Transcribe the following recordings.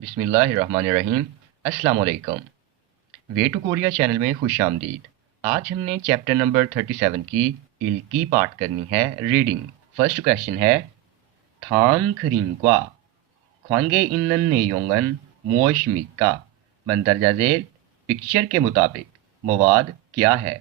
बिस्मिल्लाहिर्रहमानिर्रहीम। अस्सलाम वालेकुम। वे टू कोरिया चैनल में खुश आमदीद। आज हमने चैप्टर नंबर 37 की इल की पार्ट करनी है रीडिंग। फर्स्ट क्वेश्चन है थाम खरिंगवा ख्वांगे इन्नन नेयोंगन मोशमिका मंदरजा झेल पिक्चर के मुताबिक मवाद क्या है।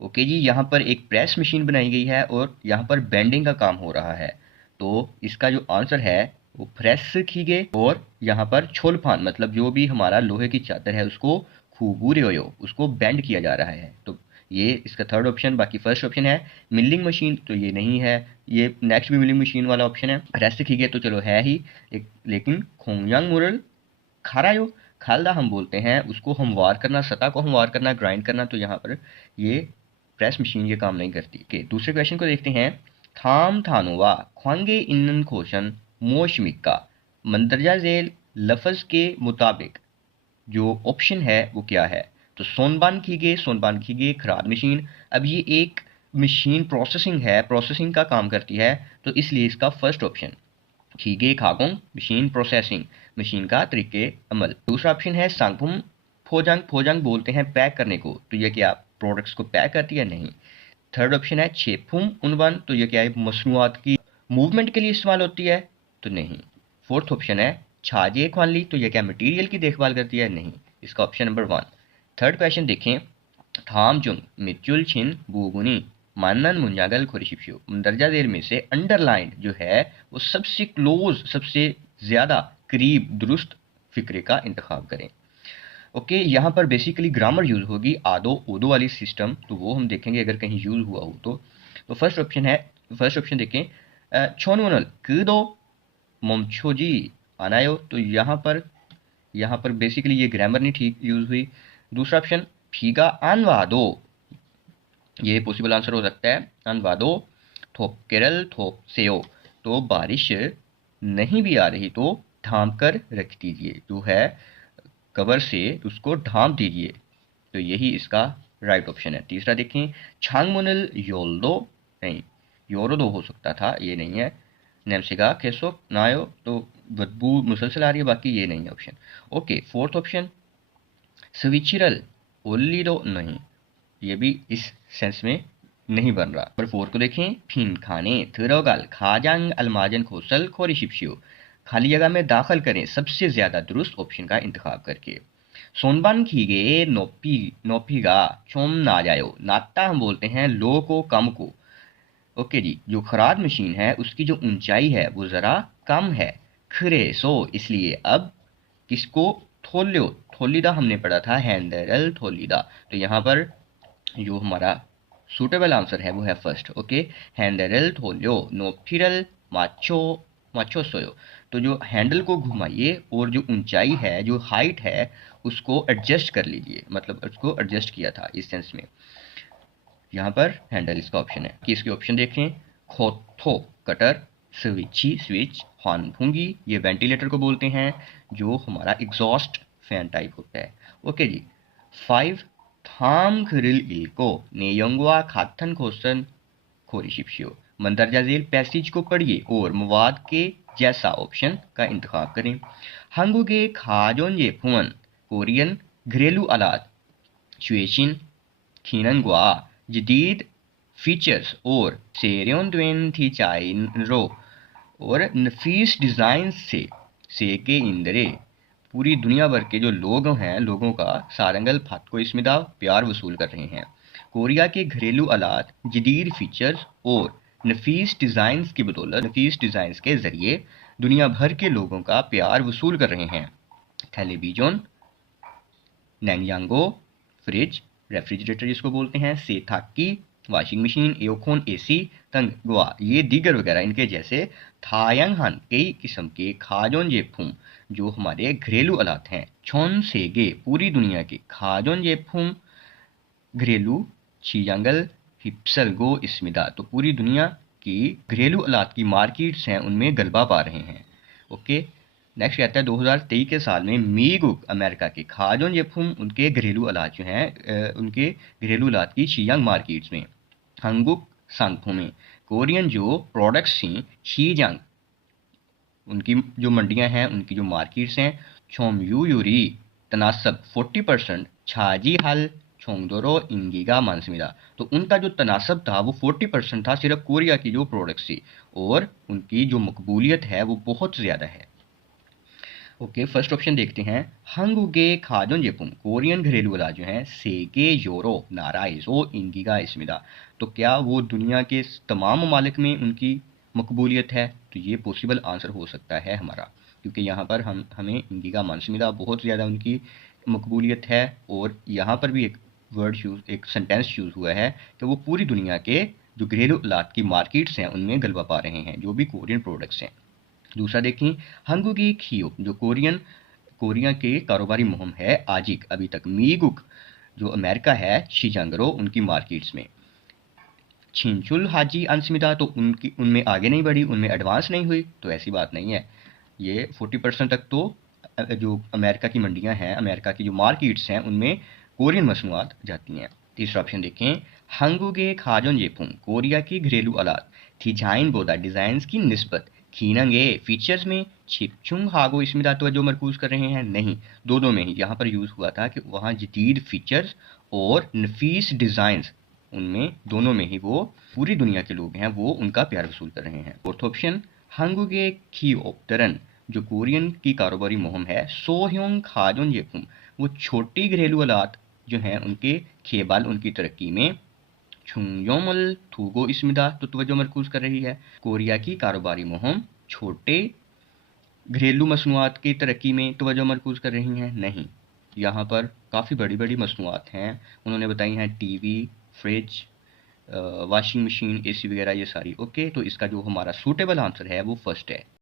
ओके जी, यहाँ पर एक प्रेस मशीन बनाई गई है और यहाँ पर बेंडिंग का काम हो रहा है। तो इसका जो आंसर है वो प्रेस खीगे और यहाँ पर छोलफान मतलब जो भी हमारा लोहे की चादर है उसको खूबूरेयो उसको बेंड किया जा रहा है। तो ये इसका थर्ड ऑप्शन। बाकी फर्स्ट ऑप्शन है मिलिंग मशीन, तो ये नहीं है। ये नेक्स्ट भी मिलिंग मशीन वाला ऑप्शन है। प्रेस खीगे तो चलो है ही लेकिन खोंगयांग मुरल खारायो खालदा हम बोलते हैं उसको हमवार करना, सतह को हमवार करना, ग्राइंड करना। तो यहाँ पर ये प्रेस मशीन ये काम नहीं करती। के दूसरे क्वेश्चन को देखते हैं। थाम थानुवा ख्वांगे इन्नन खोशन मोशमिका मंदरजा झेल लफ्ज के मुताबिक जो ऑप्शन है वो क्या है। तो सोनबान खीगे खराद मशीन। अब ये एक मशीन प्रोसेसिंग है, प्रोसेसिंग का काम करती है, तो इसलिए इसका फर्स्ट ऑप्शन खीगे खागोंग मशीन प्रोसेसिंग, मशीन का तरीके अमल। दूसरा ऑप्शन है सांगफुम फोजंग। फोजंग बोलते हैं पैक करने को, तो ये क्या प्रोडक्ट्स को पैक करती है? नहीं। थर्ड ऑप्शन है छेफुम उनवन, तो ये क्या है मसनूआत की मूवमेंट के लिए इस्तेमाल होती है? तो नहीं। फोर्थ ऑप्शन है छाजे ख्वानली, तो ये क्या मटीरियल की देखभाल करती है? नहीं। इसका ऑप्शन नंबर 1। थर्ड क्वेश्चन देखें। थामजुंग मिचुल छिन बुगुनी मानन मुंजागल खोरिशिप्शु दर्जा देर में से अंडरलाइन जो है वो सबसे क्लोज, सबसे ज़्यादा करीब दुरुस्त फिक्रे का इंतखाब करें। ओके, यहाँ पर बेसिकली ग्रामर यूज़ होगी आदो ओदो वाली सिस्टम, तो वो हम देखेंगे अगर कहीं यूज़ हुआ हो तो फर्स्ट ऑप्शन है, फर्स्ट ऑप्शन देखें छोनवनल कदो मोमछोजी आनायो, तो यहाँ पर बेसिकली ये ग्रामर नहीं ठीक यूज़ हुई। दूसरा ऑप्शन फीगा आनवादो, ये पॉसिबल आंसर हो सकता है अनवादो थोप केरल थोप सेओ, तो बारिश नहीं भी आ रही तो ढांप कर रख दीजिए, जो है कवर से उसको ढांप दीजिए। तो यही इसका राइट ऑप्शन है। तीसरा देखें छांगमुनल योल्दो, नहीं योरोदो हो सकता था, ये नहीं है। नेमसिगा केसो नायो, तो बदबू मुसलसल आ रही है, बाकी ये नहीं है ऑप्शन। ओके, फोर्थ ऑप्शन स्विचिरल ओल्लीडो, नहीं, ये भी इस सेंस में नहीं बन रहा। नंबर 4 को देखें फिन खाने थरोगाल खाजांग अलमाजन खोसल खोरी शिप्शियो, खाली जगह में दाखिल करें सबसे ज़्यादा दुरुस्त ऑप्शन का इंतखाब करके। सोनबान खीगे नोपी नोपीगा चोम ना जायो, नाता हम बोलते हैं लो को, कम को। ओके जी, जो खराद मशीन है उसकी जो ऊंचाई है वो ज़रा कम है, खरे सो इसलिए अब किसको थोल्यो थोलीदा हमने पढ़ा था हैंडरल थोलीदा, तो यहाँ पर जो हमारा सूटेबल आंसर है वो है फर्स्ट। ओके, हैंडरल थोल्यो नोफिरल माचो माचो सोयो, तो जो हैंडल को घुमाइए और जो ऊंचाई है, जो हाइट है, उसको एडजस्ट कर लीजिए, मतलब उसको एडजस्ट किया था इस सेंस में। यहाँ पर हैंडल इसका ऑप्शन है। कि इसके ऑप्शन देखें खोथो कटर, स्विची स्विच, हॉर्नफुंगी ये वेंटिलेटर को बोलते हैं जो हमारा एग्जॉस्ट फैन टाइप होता है। ओके जी। 5 थाम खरिल इल्को नेयंगवा खाथन खोसन खोरिशिप्शियो मंदरजा झेल पैसेज को पढ़िए और मवाद के जैसा ऑप्शन का इंतखाब करें। हंगुगे खाजोन ये फुन कोरियन घरेलू आलात चुएचिन खीननगुआ जदीद फीचर्स और सेरियन द्वेन थी चाइनरो और नफीस डिज़ाइन से सेके इंदरे, पूरी दुनिया भर के जो लोग हैं लोगों का सारंगल फात को इसमें प्यार वसूल कर रहे हैं। कोरिया के घरेलू आलात जदीद फीचर्स और नफीस डिज़ाइंस की बदौलत, नफीस डिज़ाइंस के ज़रिए दुनिया भर के लोगों का प्यार वसूल कर रहे हैं। टेलीविजन नैंगयांगो फ्रिज रेफ्रिजरेटर जिसको बोलते हैं, सेथाकी वाशिंग मशीन, एयरकॉन एसी, तंगवा ये दीगर वगैरह इनके जैसे थायांगहान कई किस्म के खाजोन जेफुम जो हमारे घरेलू आलात हैं। छोन सेगे पूरी दुनिया के खाजोन जेफुम घरेलू चीजांगल हिप्सल गो इसमिदा, तो पूरी दुनिया की घरेलू आलात की मार्केट्स हैं उनमें गलबा पा रहे हैं। ओके, नेक्स्ट कहता है 2023 के साल में मीगुक अमेरिका के खाजोन जेफुम उनके घरेलू आलात जो हैं उनके घरेलू आलात की शियांग मार्केट्स में हंगुक सांगफू में कोरियन जो प्रोडक्ट्स थी शीजांग उनकी जो मंडियां हैं, उनकी जो मार्केट्स हैं, छोमयू यूरी तनासब 40%, छाजी हल छोंगदोरो इंगिगा मानसमिदा। तो उनका जो तनासब था वो 40% था सिर्फ कोरिया की जो प्रोडक्ट्स थी, और उनकी जो मकबूलियत है वो बहुत ज़्यादा है। ओके, फर्स्ट ऑप्शन देखते हैं। हंगुगे खाजोन जेपुम, कोरियन घरेलू इलाज जो है, सेगे योरो नाराइजो इंगिगा इसमिदा। तो क्या वो दुनिया के तमाम ममालिक में उनकी मकबूलियत है? तो ये पॉसिबल आंसर हो सकता है हमारा, क्योंकि यहाँ पर हमें इंगिगा मानसमिदा बहुत ज़्यादा उनकी मकबूलियत है, और यहाँ पर भी एक वर्ड यूज, एक सेंटेंस यूज हुआ है कि वो पूरी दुनिया के जो घरेलू इलाज की मार्केट्स हैं उनमें गलबा पा रहे हैं, जो भी कोरियन प्रोडक्ट्स हैं। दूसरा देखें, हंगुगी खियो जो कोरिया के कारोबारी मुहिम है आजिक अभी तक, मीगुक जो अमेरिका है, शीजांगरो उनकी मार्केट्स में, छिंचुल हाजी अंसमिता तो उनकी उनमें आगे नहीं बढ़ी, उनमें एडवांस नहीं हुई। तो ऐसी बात नहीं है, ये 40% तक तो जो अमेरिका की मंडियां हैं, अमेरिका की जो मार्केट्स हैं, उनमें कोरियन मसनूआत जाती हैं। तीसरा ऑप्शन देखें, हंगुगे खाजोन जेपुंग कोरिया की घरेलू आलात, थिजाइन बोदा डिज़ाइन की निस्बत, खीनंगे फीचर्स में, छिपचुंग हागो इसमें जो मरकूज कर रहे हैं, नहीं, दोनों में ही यहाँ पर यूज़ हुआ था कि वहाँ जदीद फीचर्स और नफीस डिज़ाइंस, उनमें दोनों में ही वो पूरी दुनिया के लोग हैं वो उनका प्यार वसूल कर रहे हैं। फोर्थ ऑप्शन, हंगुगे खियोप्टरन जो कोरियन की कारोबारी मुहिम है, सोह्योंग खाजोन येपुम वो छोटी घरेलू आलात जो हैं उनके खेबाल उनकी तरक्की में, छुंगयोमल थूगो इसमिदा तो तवज्जो मरकूज कर रही है। कोरिया की कारोबारी मुहिम छोटे घरेलू मसनूआत की तरक्की में तवज्जो मरकूज कर रही हैं, नहीं, यहाँ पर काफ़ी बड़ी बड़ी मसनूआत हैं, उन्होंने बताई हैं, TV, fridge, washing machine, AC वगैरह ये सारी। ओके, तो इसका जो हमारा सूटेबल आंसर है वो फर्स्ट है।